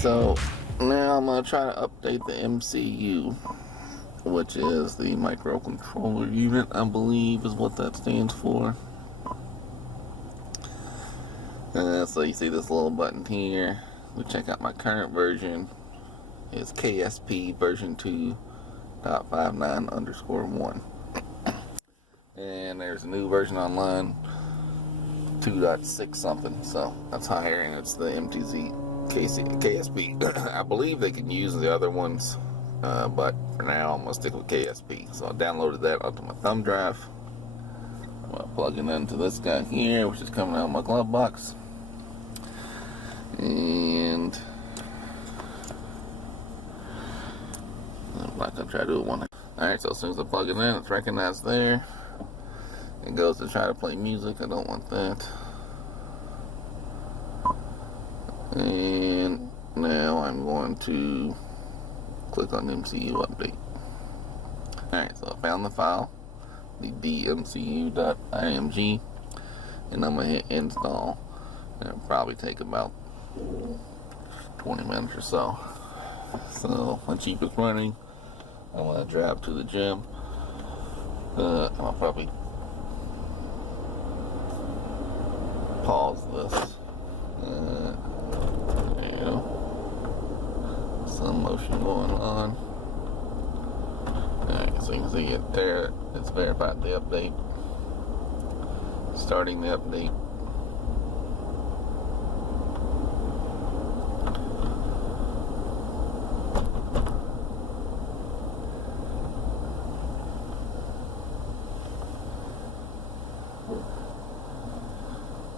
So now I'm going to try to update the MCU, which is the microcontroller unit, I believe is what that stands for. So you see this little button here. We check out my current version. It's KSP version 2.59_1. And there's a new version online, 2.6 something, so that's higher, and it's the MTCD KSP. I believe they can use the other ones, but for now I'm going to stick with KSP. So I downloaded that onto my thumb drive. I'm going to plug it into this guy here, which is coming out of my glove box. And I'm not going to try to do it one day. Alright, so as soon as I plug it in, it's recognized there. It goes to try to play music. I don't want that. And now I'm going to click on MCU update. Alright, so I found the file, the dmcu.img, and I'm going to hit install. And it'll probably take about 20 minutes or so. So my Jeep is running. I want to drive to the gym. I'll probably pause this. There you go. Some motion going on. Alright, so you can see it there. It's verified the update. Starting the update.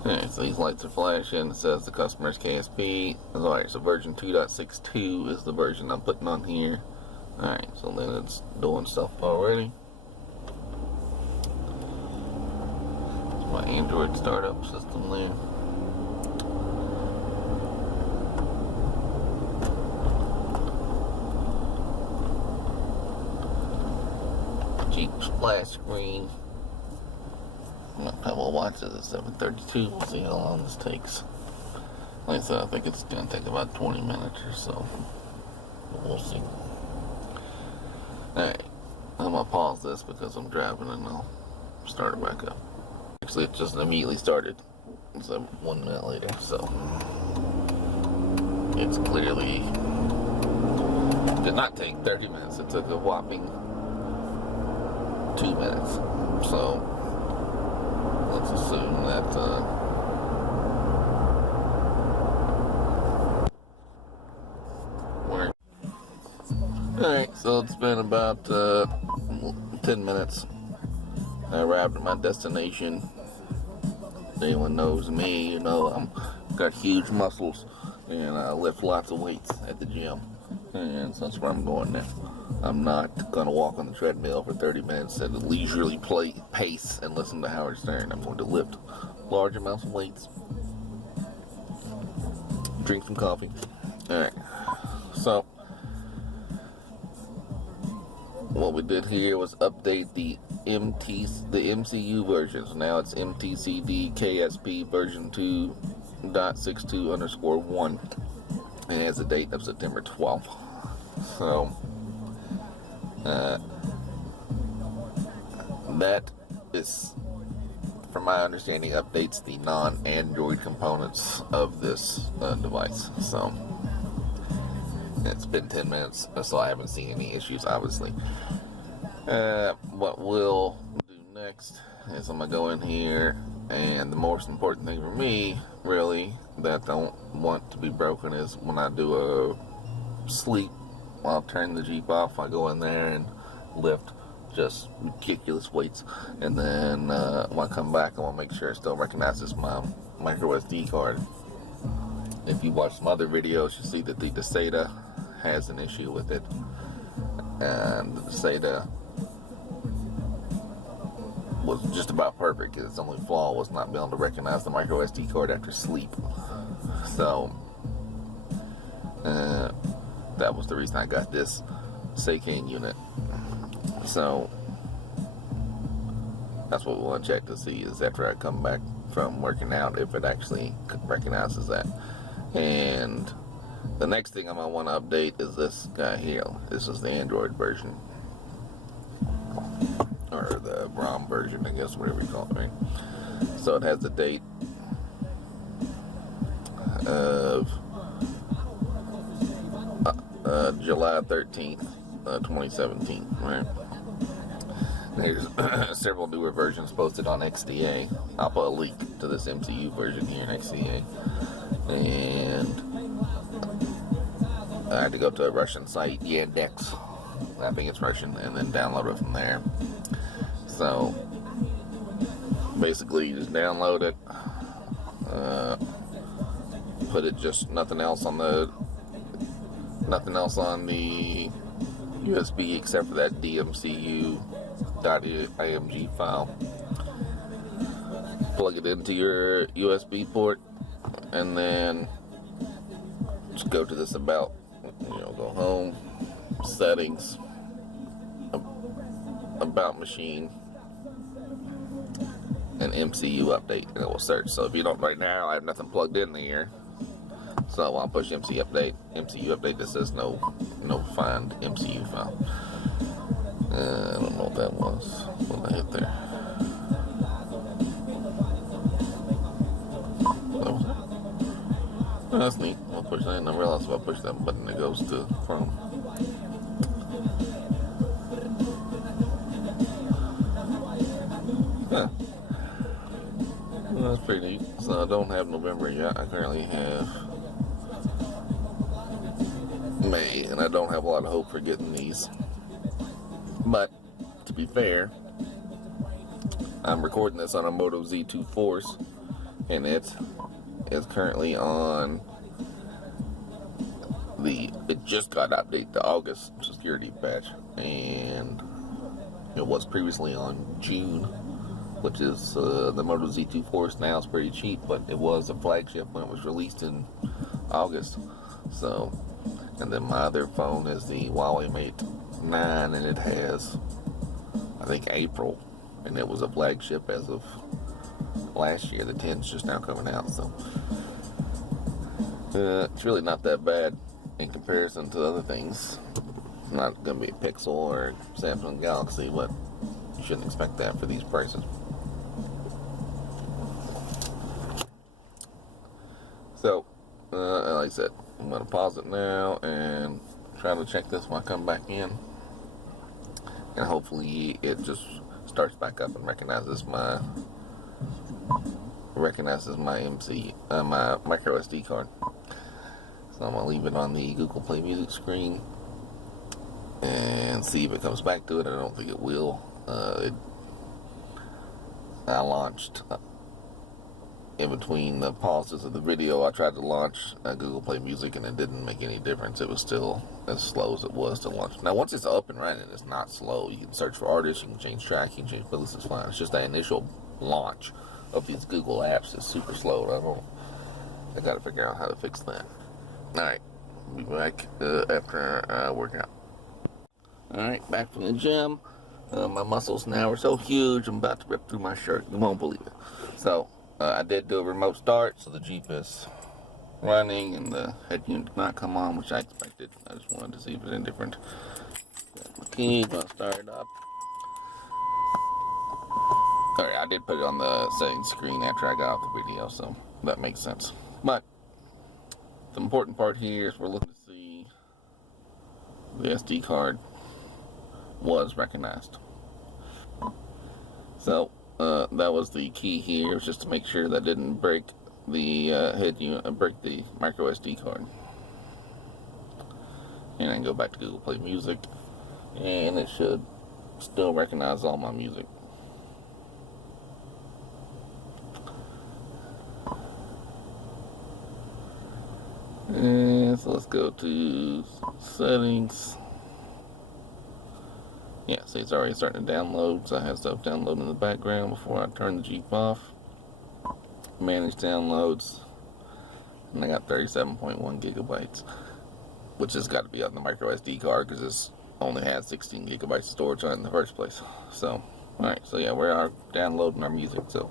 Alright, so these lights are flashing. It says the customer's KSP. Alright, so version 2.62 is the version I'm putting on here. Alright, so then it's doing stuff already. It's my Android startup system there. Jeep splash screen. I will watch it at 7:32. We'll see how long this takes. Like I said, I think it's going to take about 20 minutes or so. But we'll see. Alright, I'm going to pause this because I'm driving and I'll start it back up. Actually, it just immediately started. So 1 minute later, so it's clearly did not take 30 minutes. It took a whopping 2 minutes. So let's assume that alright, so it's been about 10 minutes. I arrived at my destination. Anyone knows me, you know I've got huge muscles and I lift lots of weights at the gym. And so that's where I'm going now. I'm not going to walk on the treadmill for 30 minutes at a leisurely pace and listen to Howard Stern. I'm going to lift large amounts of weights, drink some coffee. Alright, so what we did here was update the MCU versions. Now it's MTCD KSP version 2.62_1, and it has a date of September 12th. So that is, from my understanding, updates the non-Android components of this device. So it's been 10 minutes, so I haven't seen any issues, obviously. What we'll do next is I'm going to go in here, and the most important thing for me, really, that I don't want to be broken is when I do a sleep, I'll turn the Jeep off, I go in there and lift just ridiculous weights, and then when I come back I want to make sure it still recognizes my micro SD card. If you watch some other videos, you see that the SATA has an issue with it, and the SATA was just about perfect. Its only flaw was not being able to recognize the micro SD card after sleep. So that was the reason I got this Seicane unit. So that's what we want to check to see is after I come back from working out if it actually recognizes that. And The next thing I'm going to want to update is this guy here. This is the Android version. Or the ROM version, I guess, whatever you call it, right? So it has the date of July 13th, 2017, right? There's several newer versions posted on XDA. I'll put a link to this MCU version here in XDA. And I had to go to a Russian site, Yandex, I think it's Russian, and then download it from there. So basically you just download it, put it just nothing else on the USB except for that DMCU.img file. Plug it into your USB port, and then just go to this go home, settings, about machine, and MCU update, and it will search. So if you don't, right now I have nothing plugged in here, so I'll push MCU update. This says no find MCU file. I don't know what that was. What did I hit there? Oh, that's neat. I'll push that. I didn't realize if I push that button it goes to Chrome. Huh. Well, that's pretty neat. So I don't have November yet. I currently have May, and I don't have a lot of hope for getting these. But to be fair, I'm recording this on a Moto Z2 Force, and it is currently on it just got updated to August security patch, and it was previously on June, which is the Moto Z2 Force now is pretty cheap, but it was a flagship when it was released in August. So, and then my other phone is the Huawei Mate 9, and it has, I think, April, and it was a flagship as of last year. The 10's just now coming out, so it's really not that bad in comparison to other things. It's not going to be a Pixel or Samsung Galaxy, but you shouldn't expect that for these prices. So, like I said, I'm going to pause it now and try to check this when I come back in, and hopefully it just starts back up and recognizes my my micro SD card. So I'm gonna leave it on the Google Play Music screen and see if it comes back to it. I don't think it will. I launched in between the pauses of the video. I tried to launch Google Play Music, and it didn't make any difference. It was still as slow as it was to launch. Now once it's up and running, it's not slow. You can search for artists, you can change track, you can change playlists. It's fine. It's just that initial launch of these Google apps is super slow. I gotta figure out how to fix that. Alright, I'll be back after I work out. Alright, back from the gym. My muscles now are so huge, I'm about to rip through my shirt. You won't believe it. So, I did do a remote start, so the Jeep is running and the head unit did not come on, which I expected. I just wanted to see if it's any different. Got my key, gonna start it up. Sorry, I did put it on the settings screen after I got off the video, so that makes sense. But the important part here is we're looking to see the SD card was recognized. So that was the key here, was just to make sure that didn't break the head unit, break the micro SD card. And then go back to Google Play Music, and it should still recognize all my music. And so let's go to settings. Yeah, see, it's already starting to download, so I had stuff downloading in the background before I turned the Jeep off. Manage downloads, and I got 37.1 gigabytes, which has got to be on the micro SD card because this only had 16 gigabytes of storage on it in the first place. So, alright, so yeah, we are downloading our music. So,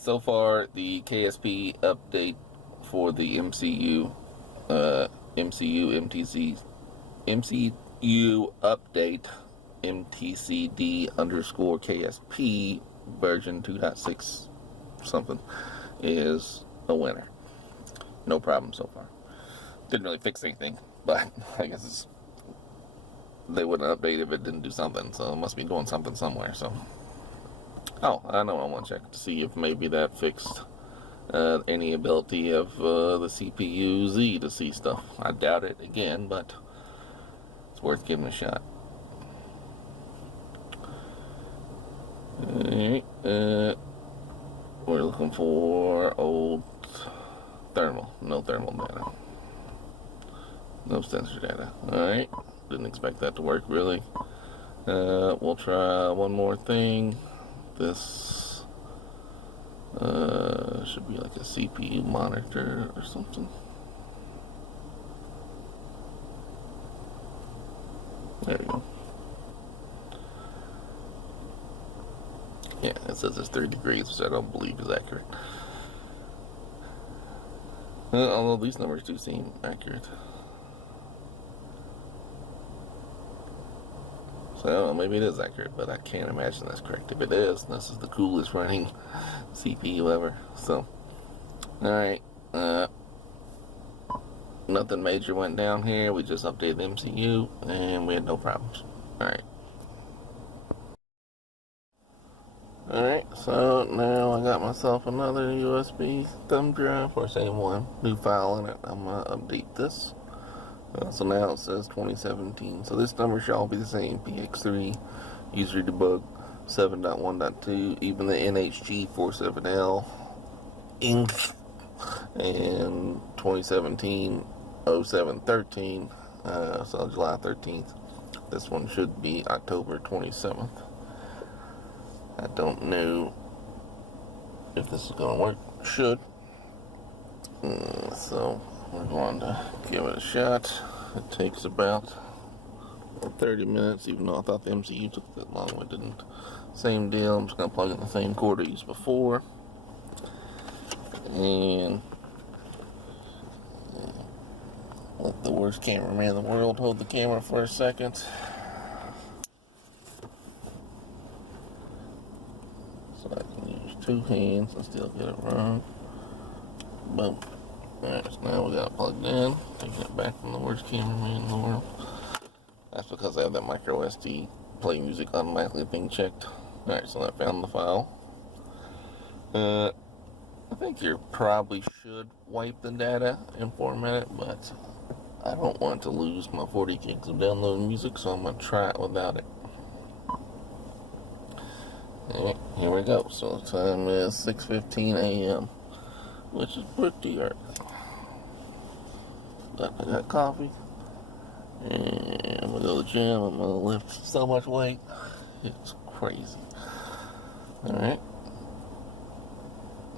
so far the KSP update for the MCU MCU update MTCD underscore KSP version 2.6 something is a winner. No problem so far. Didn't really fix anything, but I guess they wouldn't update if it didn't do something, so it must be doing something somewhere. So, oh, I know, I want to check to see if maybe that fixed any ability of the CPU Z to see stuff. I doubt it again, but it's worth giving a shot. Alright, we're looking for old thermal. No thermal data. No sensor data. Alright, didn't expect that to work really. We'll try one more thing. This should be like a CPU monitor or something. There we go. Yeah, it says it's 30 degrees, which I don't believe is accurate. Although these numbers do seem accurate. So maybe it is accurate, but I can't imagine that's correct. If it is, this is the coolest running CPU ever. So, alright. Nothing major went down here. We just updated the MCU, and we had no problems. Alright. Alright, so now I got myself another USB thumb drive, or same one, new file in it. I'm going to update this. So now it says 2017. So this number should all be the same. PX3, user debug 7.1.2, even the NHG47L, Inc. and 2017 0713, so July 13th. This one should be October 27th. I don't know if this is going to work. Should. So we're going to give it a shot. It takes about 30 minutes, even though I thought the MCU took that long. It didn't. Same deal. I'm just going to plug in the same cord I used before. And let the worst cameraman in the world hold the camera for a second. So I can use two hands and still get it wrong. Boom. Alright, so now we got it plugged in. Taking it back from the worst cameraman in the world. That's because I have that micro SD play music automatically being checked. Alright, so I found the file. I think you probably should wipe the data and format it, but I don't want to lose my 40 gigs of downloading music, so I'm going to try it without it. Alright, here we go. So the time is 6:15 a.m., which is pretty early. But I got coffee, and I'm going to go to the gym. I'm going to lift so much weight. It's crazy. Alright.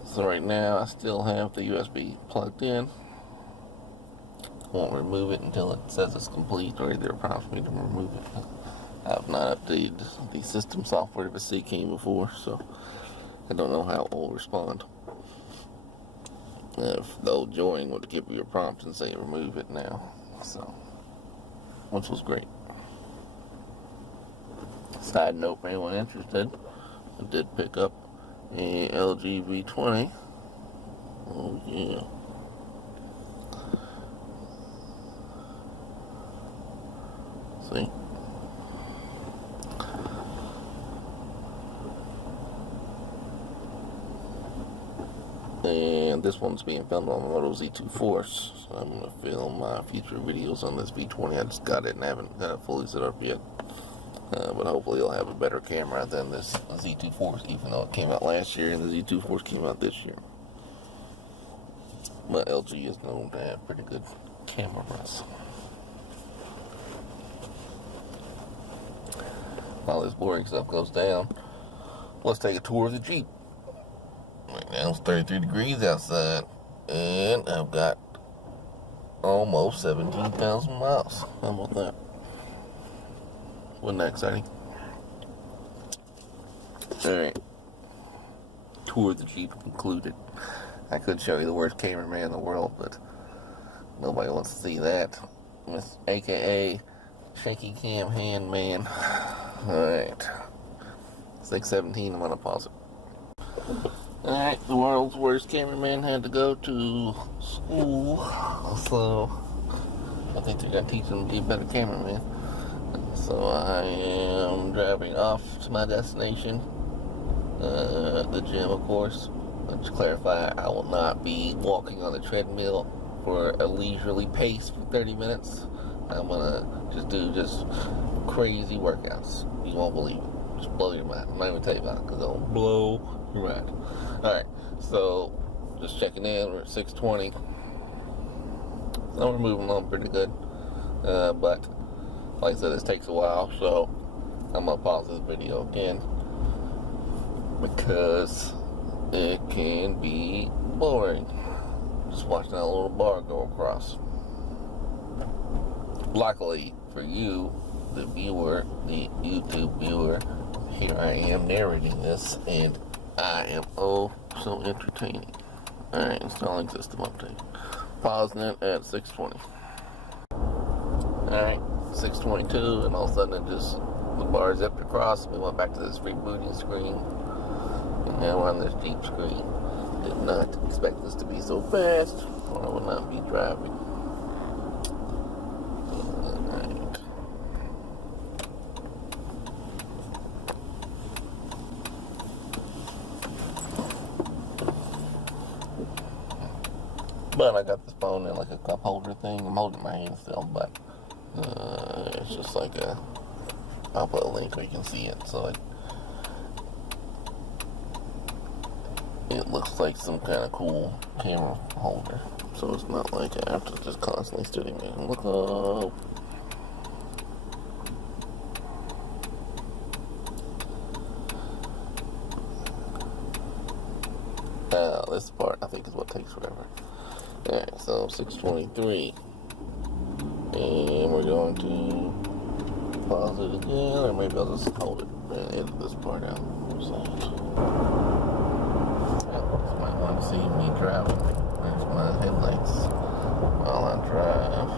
So right now I still have the USB plugged in. Won't remove it until it says it's complete, or either prompts me to remove it. I have not updated the system software to Seicane before, so I don't know how it will respond. If they'll join would give you a prompt and say remove it now, so which was great. Side note for anyone interested, I did pick up a LG V20. Oh yeah. See? And this one's being filmed on the Moto Z2 Force, so I'm going to film my future videos on this V20. I just got it and haven't got it fully set up yet. But hopefully it'll have a better camera than this Z2 Force, even though it came out last year and the Z2 Force came out this year. But LG is known to have pretty good cameras. While this boring stuff goes down, let's take a tour of the Jeep. Right now it's 33 degrees outside, and I've got almost 17,000 miles. How about that? Wasn't that exciting? Alright. Tour of the Jeep concluded. I could show you the worst cameraman in the world, but Nobody wants to see that. Miss AKA Shaky Cam Hand Man. Alright. 6:17, I'm gonna pause it. Alright, the world's worst cameraman had to go to school, so I think they're gonna teach him to be a better cameraman. So I am driving off to my destination, the gym, of course. Let's clarify, I will not be walking on the treadmill for a leisurely pace for 30 minutes. I'm gonna just do crazy workouts. You won't believe it. Just blow your mind. I'm not even tell you about it because it'll blow your mind. Alright, so just checking in. We're at 6:20. So we're moving along pretty good. But like I said, this takes a while, so I'm gonna pause this video again because it can be boring. Just watching that little bar go across. Luckily for you, the viewer, the YouTube viewer, here I am narrating this, and I am oh so entertaining. Alright, installing system update. Pausing it at 6:20. Alright, 6:22, and all of a sudden the bar zipped across. We went back to this rebooting screen, and now we're on this Jeep screen. Did not expect this to be so fast, or I would not be driving. Alright. But I got this phone in like a cup holder thing. I'm holding it in my hand still, but it's just like I'll put a link where you can see it. So it looks like some kind of cool camera holder. So it's not like I have to just constantly study me. Look up. This part I think is what takes forever. Alright, so 6:23. And we're going to pause it again, or maybe I'll just hold it and edit this part out. So you might want to see me driving. There's my headlights while I drive.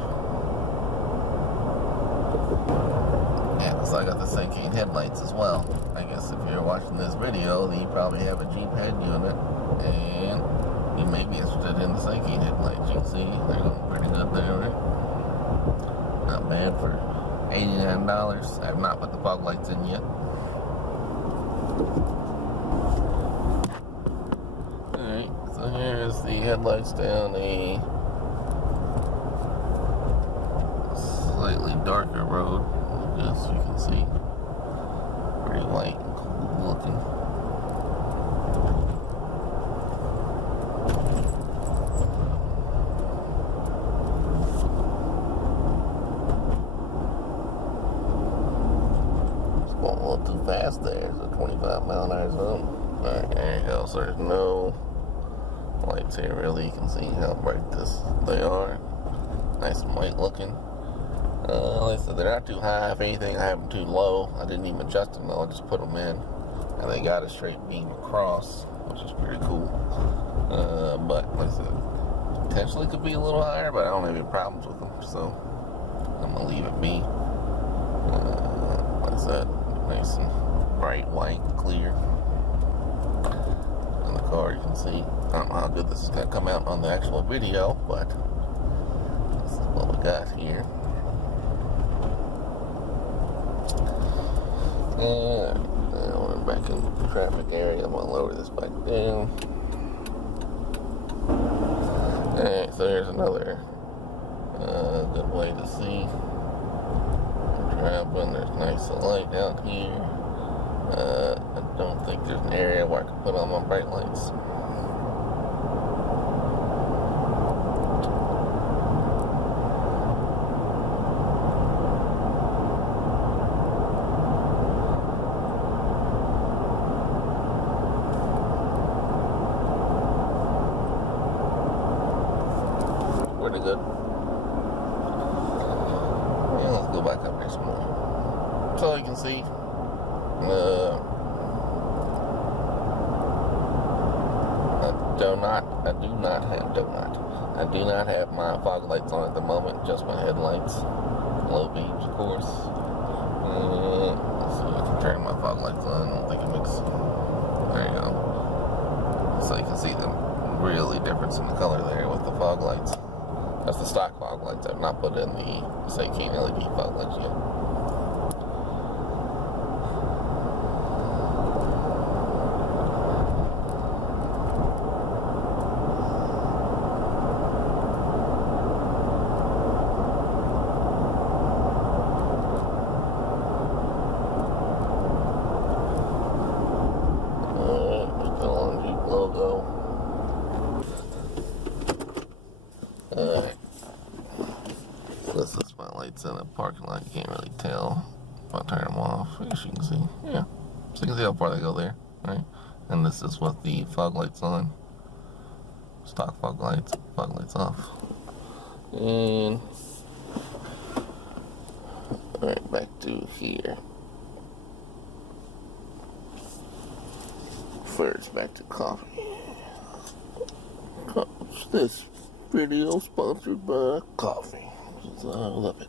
Yeah, so I got the Seicane headlights as well. I guess if you're watching this video, then you probably have a Jeep head unit, and you may be interested in the Seicane headlights. You can see they're going pretty good there, right? Not bad for $89. I have not put the fog lights in yet. Alright, so here's the headlights down a slightly darker road. I guess you can see. Pretty white and cool looking. Too fast there. There's a 25-mile-an-hour zone. Alright, there you go. So there's no lights here really. You can see how bright they are. Nice and white looking. Like I said, they're not too high. If anything, I have them too low. I didn't even adjust them though. I just put them in, and they got a straight beam across, which is pretty cool. But like I said, potentially could be a little higher, but I don't have any problems with them, so I'm gonna leave it be. Like I said, nice and bright, white, clear. In the car, you can see. I don't know how good this is going to come out on the actual video, but this is what we got here. And now we're back in the traffic area. I'm going to lower this back down. Alright, so here's another good way to see. Driving, there's nice light out here. I don't think there's an area where I can put on my bright lights. Pretty good. Yeah, let's go back up here some more. So you can see, I do not have my fog lights on at the moment, just my headlights. Low beams, of course. Let's see if I can turn my fog lights on. I don't think it makes... There you go. So you can see the really difference in the color there with the fog lights. That's the stock fog lights. I've not put in the Seicane LED fog lights yet. Alright, this is my lights in a parking lot. You can't really tell if I turn them off. As you can see, yeah. So you can see how far they go there, right? And this is with the fog lights on. Stock fog lights off. And, alright, back to here. First, back to coffee. This video sponsored by coffee. I love it.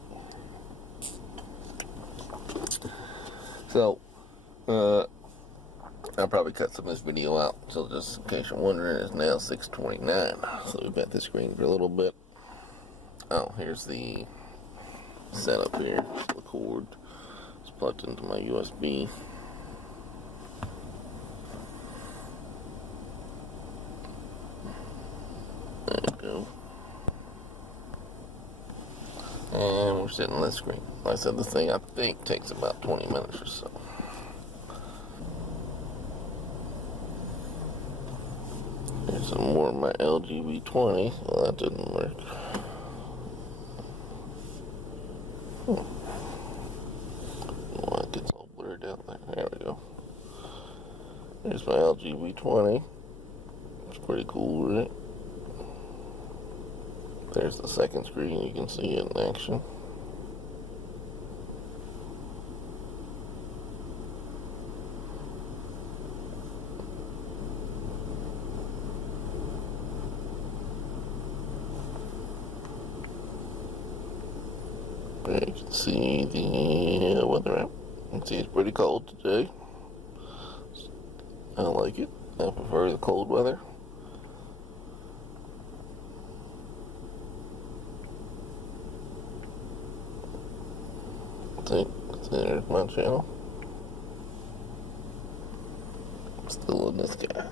So, I'll probably cut some of this video out. So just in case you're wondering, it's now 6:29. So we've got this screen for a little bit. Oh, here's the setup here. The cord is plugged into my USB. There we go. And we're sitting on this screen. Like I said, this thing I think takes about 20 minutes or so. Here's some more of my LG V20. Well, that didn't work. Well, it gets all blurred out there. There we go. Here's my LG V20. It's pretty cool, right? There's the second screen, you can see it in action. There you can see the weather app. You can see it's pretty cold today. I like it. I prefer the cold weather. There's my channel. Still in this guy.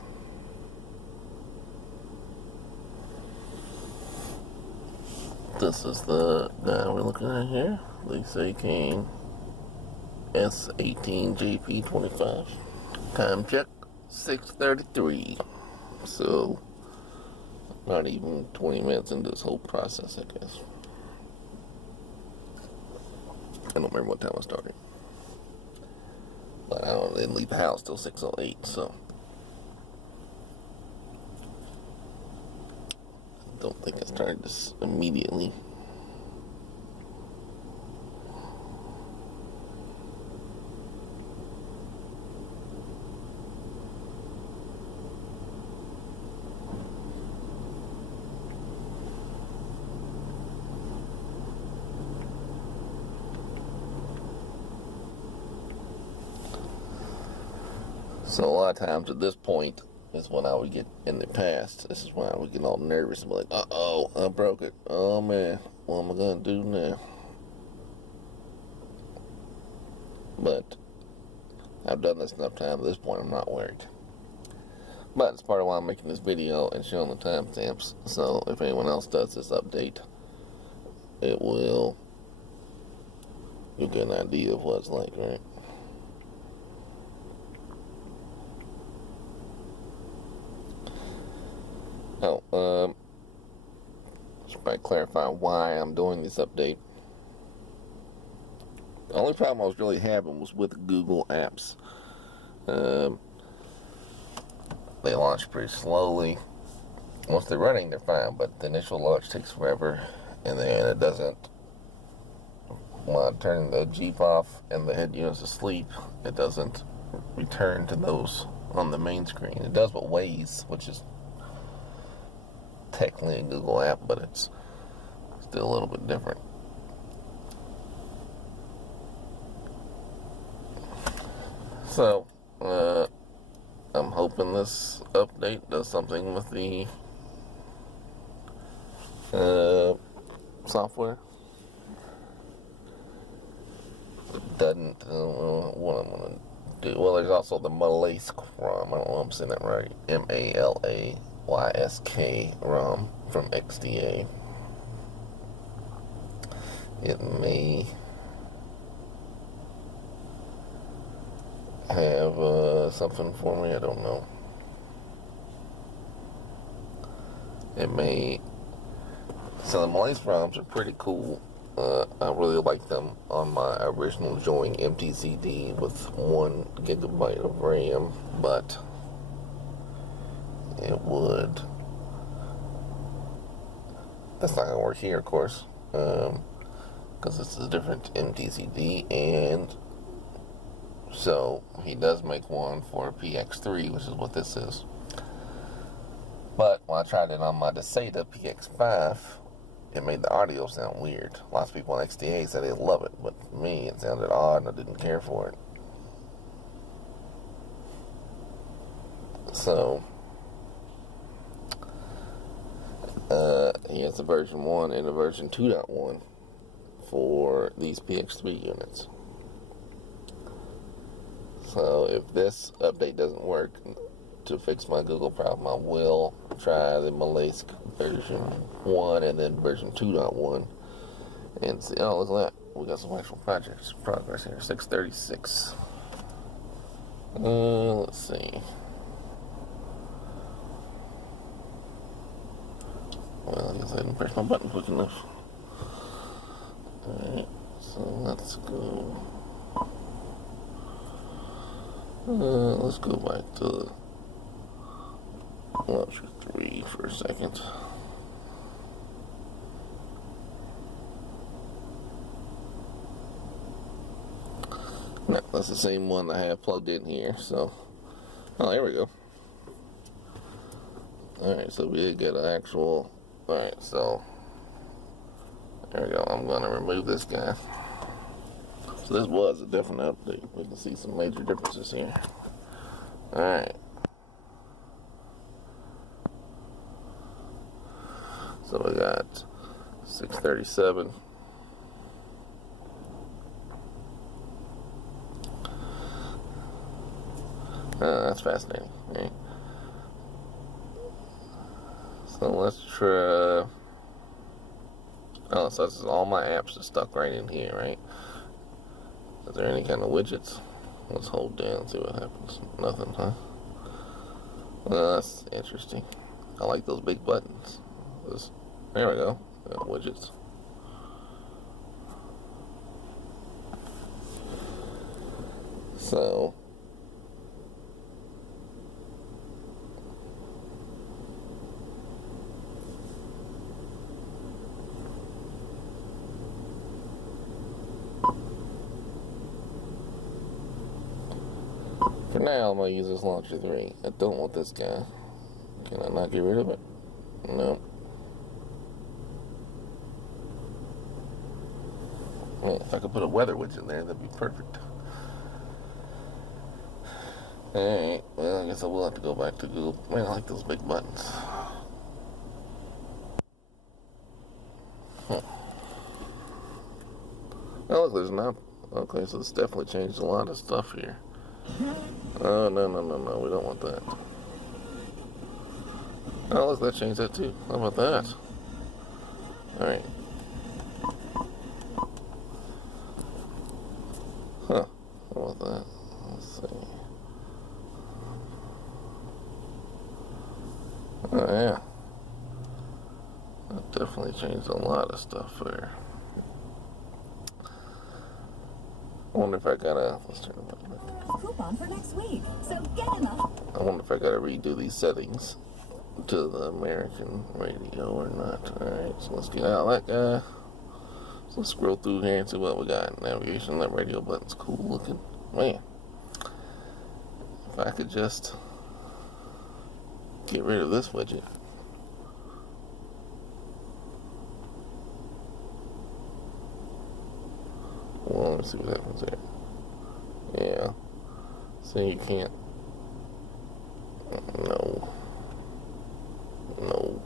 This is the guy we're looking at here. The Seicane S18JP25. Time check, 6:33. So, not even 20 minutes into this whole process, I guess. I don't remember what time I started. But I didn't leave the house till 6:08, so I don't think I started this immediately. So a lot of times at this point is when I would get, in the past, this is when I would get all nervous and be like, uh-oh, I broke it. Oh man, what am I going to do now? But I've done this enough time at this point, I'm not worried. But it's part of why I'm making this video and showing the timestamps. So if anyone else does this update, you'll get an idea of what it's like, right? Should probably clarify why I'm doing this update. The only problem I was really having was with Google Apps. They launch pretty slowly. Once they're running, they're fine, but the initial launch takes forever, and then it doesn't. When I turn the Jeep off and the head unit's asleep, it doesn't return to those on the main screen. It does with Waze, which is technically a Google app, but it's still a little bit different. So, I'm hoping this update does something with the software. It doesn't, what I'm going to do. Well, there's also the Malaysk ROM. I don't know if I'm saying that right. MALAYSK ROM from XDA. It may have something for me. I don't know. It may. So the Malaysk ROMs are pretty cool. I really like them on my original Joing MTCD with 1 gigabyte of RAM, but it would. That's not going to work here, of course, because this is a different MTCD, and so he does make one for PX3, which is what this is. But when I tried it on my Seicane PX5, it made the audio sound weird. Lots of people on XDA said they love it, but for me, it sounded odd and I didn't care for it. So, he has a version 1 and a version 2.1 for these PX3 units. So, if this update doesn't work to fix my Google problem, I will try the Malaysk version 1 and then version 2.1 and see. Oh, look at that. We got some actual progress here. 636. Let's see. Well, I guess I didn't press my button quick enough. Alright, so let's go. Let's go back to Launcher 3 for a second. No, that's the same one I have plugged in here, so. Oh, there we go. Alright, so we did get an actual. Alright, so. There we go. I'm going to remove this guy. So this was a different update. We can see some major differences here. Alright. So we got 637. That's fascinating. Right? So let's try. Oh, so this is all my apps are stuck right in here, right? Is there any kind of widgets? Let's hold down, see what happens. Nothing, huh? Well, that's interesting. I like those big buttons. There we go. Got widgets. So for now, I'm going to use this Launcher 3. I don't want this guy. Can I not get rid of it? No. Man, if I could put a weather widget in there, that'd be perfect. Alright, well, I guess I will have to go back to Google. Man, I like those big buttons. Oh, look, there's an okay, so this definitely changed a lot of stuff here. Oh, no, we don't want that. Oh, look, that changed that too. How about that? Alright. Huh, how about that? Let's see. Oh, yeah. That definitely changed a lot of stuff there. I wonder if I gotta. Let's turn it back. Coupon for next week, so get him up. I wonder if I gotta redo these settings to the American radio or not. Alright, so let's get out of that guy. So let's scroll through here and see what we got. Navigation, that radio button's cool looking. Man. If I could just get rid of this widget. me see what happens there. Yeah. So you can't. No. No.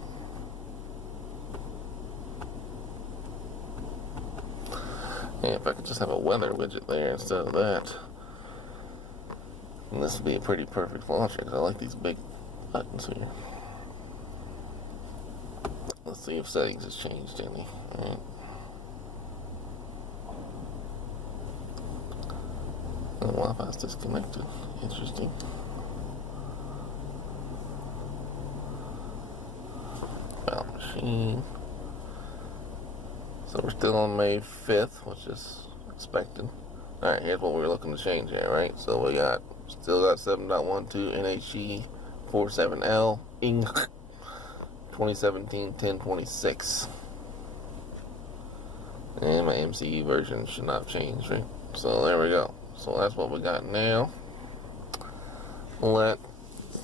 Yeah, if I could just have a weather widget there instead of that. And this would be a pretty perfect launcher because I like these big buttons here. Let's see if settings has changed any. Alright. The Wi-Fi's disconnected. Interesting. About machine. So we're still on May 5th, which is expected. Alright, here's what we're looking to change here, right? So we still got 7.12 NHE 47L ING 2017 1026. And my MCU version should not have changed, right? So there we go. So that's what we got now. Let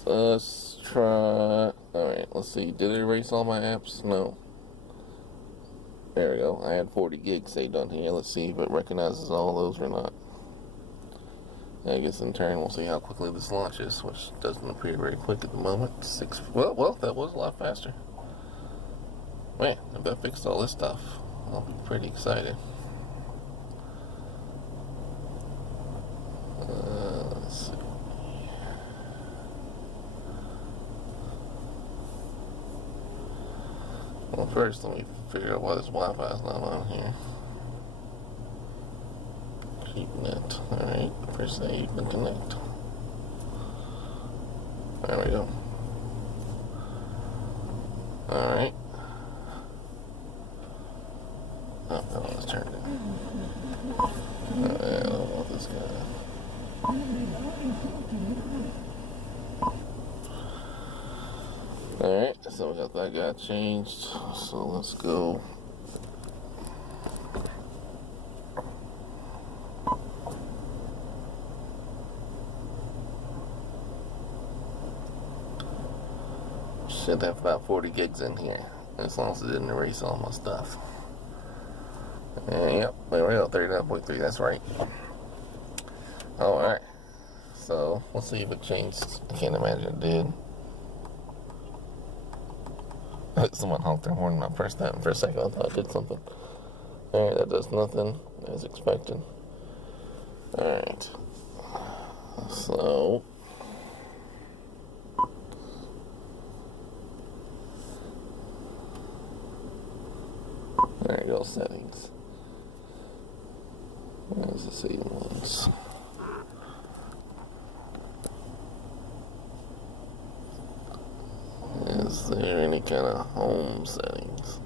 us try. Alright, let's see. Did it erase all my apps? No. There we go. I had 40 gigs saved on here. Let's see if it recognizes all those or not. I guess in turn we'll see how quickly this launches, which doesn't appear very quick at the moment. Well, that was a lot faster. Man, if that fixed all this stuff, I'll be pretty excited. Let's see. Well, first let me figure out why this Wi-Fi is not on here. Keep net. Alright, first save and connect. There we go. Alright. Oh, no, let's turn it. I don't want this guy. Alright, so we got that guy changed. So let's go. Should have about 40 gigs in here, as long as it didn't erase all my stuff. And yep, there we go, 39.3, that's right. Alright, so let's see if it changed. I can't imagine it did. Someone honked their horn when I pressed that, and for a second I thought it did something. Alright, that does nothing, as expected. Alright, so there you go, settings. Where's the setting ones? Is there any kind of home settings?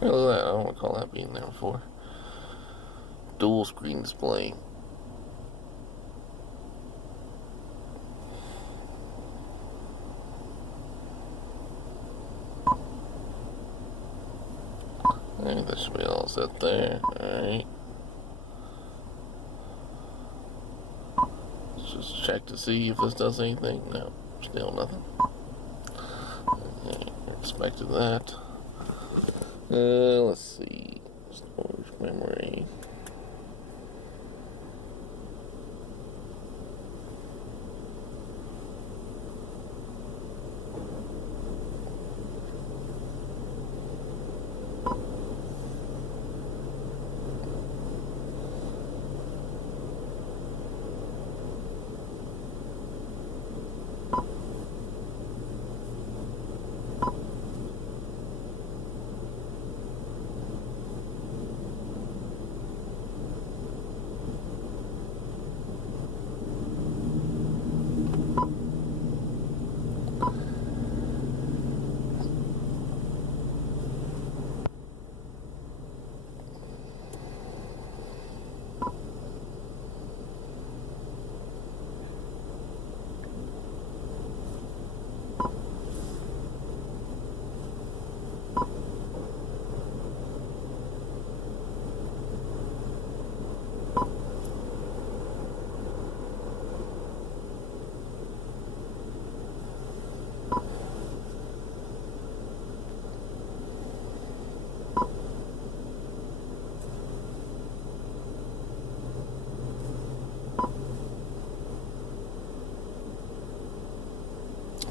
Look at that, I don't recall that being there before. Dual screen display. I think that should be all set there. Alright. Let's just check to see if this does anything. No, still nothing. Okay, expected that. Let's see. Storage memory.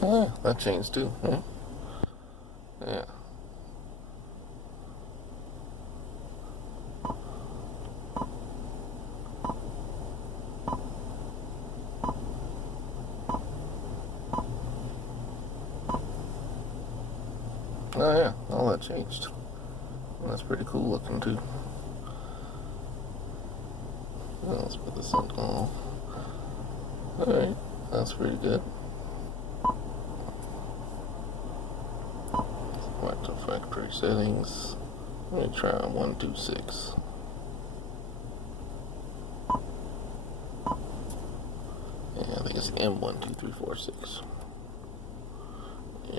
Oh, yeah, that changed too, huh? Yeah. Oh yeah, all that changed. That's pretty cool looking too. Well, let's put this on all. Alright, that's pretty good. Back to factory settings. Let me try 126. Yeah, I think it's M12346.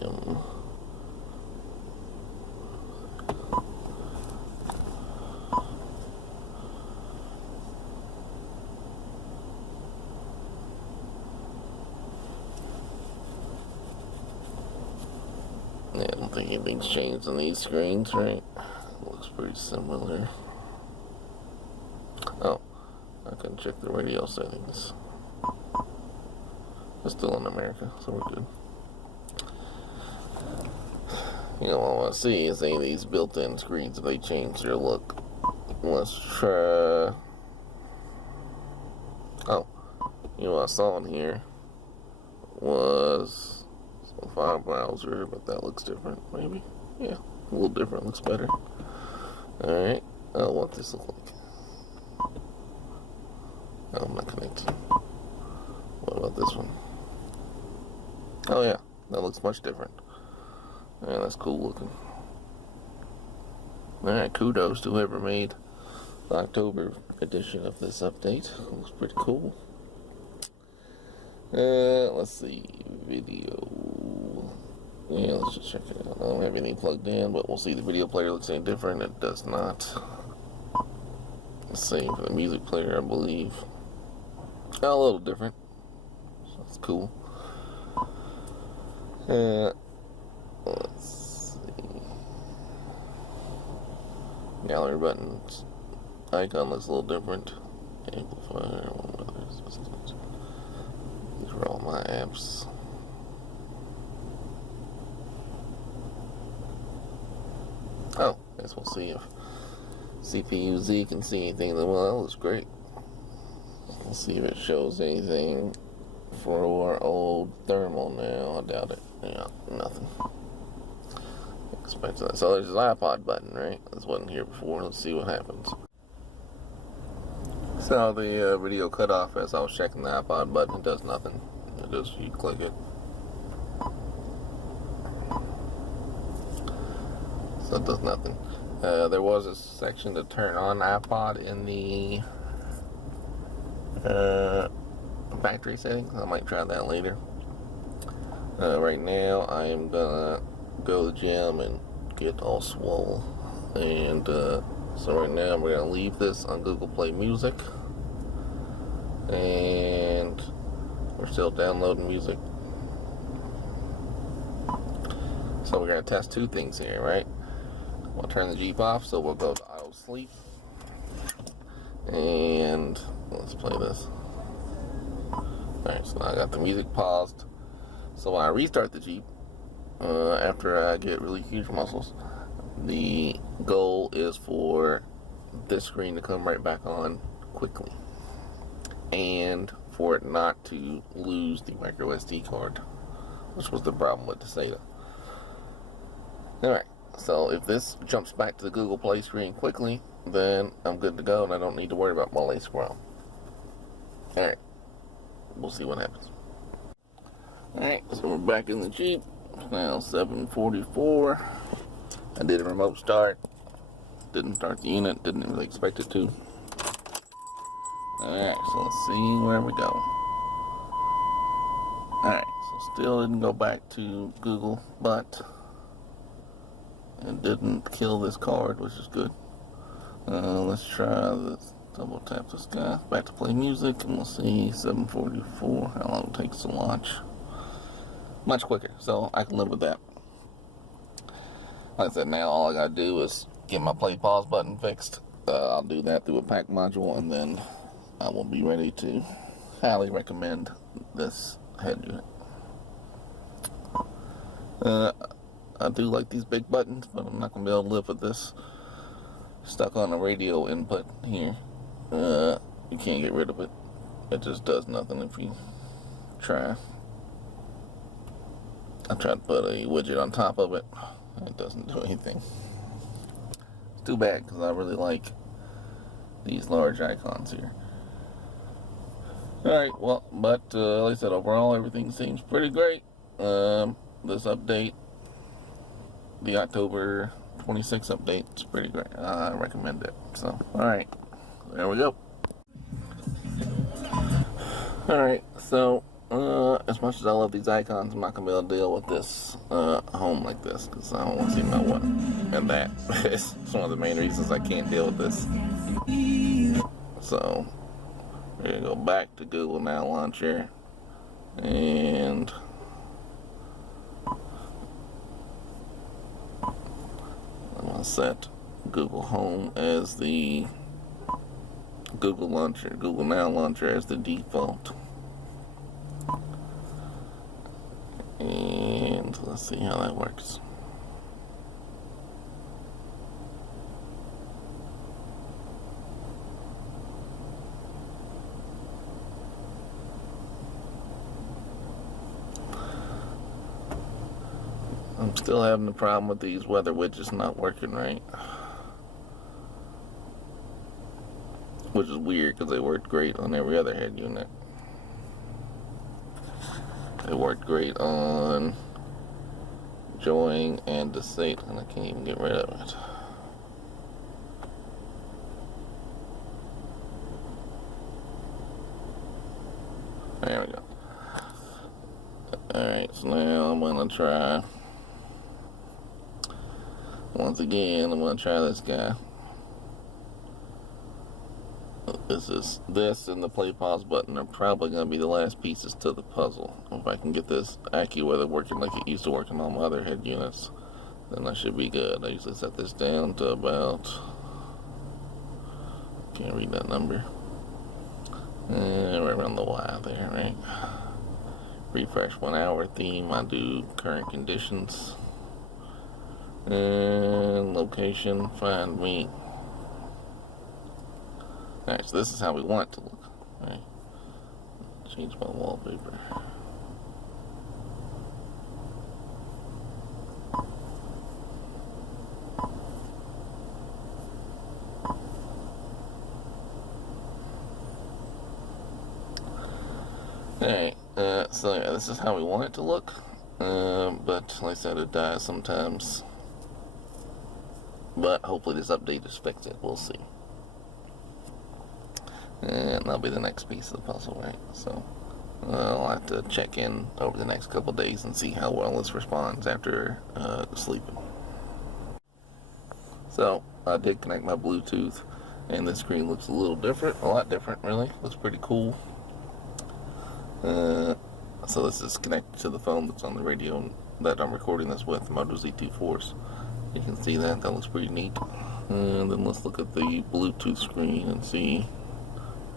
M. Yeah, I don't think anything's changed on these screens, right? Looks pretty similar. Oh, I can check the radio settings. It's still in America, so we're good. You know, what I want to see is any of these built-in screens if they change their look. Let's try. Oh, you know what I saw in here was some file browser, but that looks different, maybe. Yeah, a little different, looks better. Alright, I don't want this to look like. Oh, I'm not connected. What about this one? Oh yeah, that looks much different. Yeah, that's cool looking. Alright, kudos to whoever made the October edition of this update. Looks pretty cool. Let's see, video. Yeah, let's just check it out. I don't have anything plugged in, but we'll see the video player looks any different. It does not. Same for the music player, I believe. A little different. So that's cool. Let's see. Gallery buttons. Icon looks a little different. Amplifier. These are all my apps. Oh, I guess we'll see if CPU Z can see anything. Well, that looks great. We'll see if it shows anything for our old thermal now. I doubt it. Yeah, nothing. Expect that. So there's this iPod button, right? This wasn't here before. Let's see what happens. So the video cut off as I was checking the iPod button. It does nothing. It just, you click it. So it does nothing. There was a section to turn on iPod in the factory settings. I might try that later. Right now I am gonna go to the gym and get all swole. And so right now we're gonna leave this on Google Play Music. And we're still downloading music. So we're gonna test two things here, right? We'll turn the Jeep off, so we'll go to auto sleep. And let's play this. Alright, so now I got the music paused. So when I restart the Jeep, after I get really huge muscles, the goal is for this screen to come right back on quickly. And for it not to lose the micro SD card, which was the problem with the SATA. Alright. So if this jumps back to the Google Play screen quickly, then I'm good to go and I don't need to worry about my lace scroll. Alright, we'll see what happens. Alright, so we're back in the Jeep. Now 7:44. I did a remote start. Didn't start the unit, didn't really expect it to. Alright, so let's see where we go. Alright, so still didn't go back to Google, but it didn't kill this card, which is good. Let's try this. Double tap this guy. Back to play music, and we'll see 7:44. How long it takes to launch. Much quicker, so I can live with that. Like I said, now all I gotta do is get my play pause button fixed. I'll do that through a pack module, and then I will be ready to highly recommend this head unit. I do like these big buttons, but I'm not going to be able to live with this stuck on a radio input here. You can't get rid of it. It just does nothing if you try. I tried to put a widget on top of it. It doesn't do anything. It's too bad because I really like these large icons here. Alright, well, but like I said, overall everything seems pretty great. This update, the October 26th update, is pretty great. I recommend it. So, alright, there we go. Alright, so as much as I love these icons, I'm not going to be able to deal with this home like this, because I don't want to see my what and that. It's one of the main reasons I can't deal with this. So we're going to go back to Google Now Launcher, and I'm going to set Google Home as the Google Launcher, Google Now Launcher as the default. And let's see how that works. I'm still having the problem with these weather widgets not working right. Which is weird because they worked great on every other head unit. They worked great on Join and Deceit, and I can't even get rid of it. There we go. Alright, so now I'm going to try, once again, I'm going to try this guy. This and the play pause button are probably going to be the last pieces to the puzzle. If I can get this AccuWeather working like it used to work on all my other head units, then I should be good. I usually set this down to about, can't read that number, right around the Y there, right? Refresh 1 hour theme, I do current conditions, and location, find me. Alright, so this is how we want it to look. Right? Change my wallpaper. Alright, so yeah, this is how we want it to look. But like I said, it dies sometimes. But hopefully this update just fixes it. We'll see. And that'll be the next piece of the puzzle, right? So I'll have to check in over the next couple days and see how well this responds after sleeping. So I did connect my Bluetooth, and the screen looks a little different, a lot different really. Looks pretty cool. So this is connected to the phone that's on the radio that I'm recording this with, Moto Z2 Force. You can see that, that looks pretty neat. And then let's look at the Bluetooth screen and see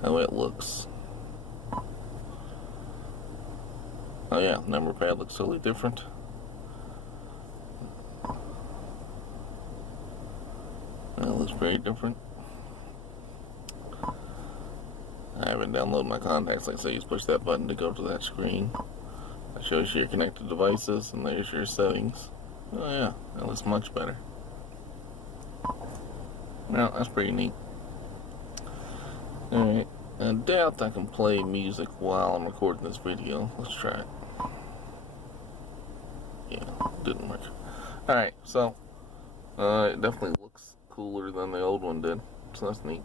how it looks. Oh yeah, number pad looks totally different. That looks very different. I haven't downloaded my contacts, like I say, you just push that button to go to that screen. That shows you your connected devices, and there's your settings. Oh yeah, that looks much better. Well, that's pretty neat. Alright, I doubt I can play music while I'm recording this video. Let's try it. Yeah, didn't work. Alright, so it definitely looks cooler than the old one did, so that's neat.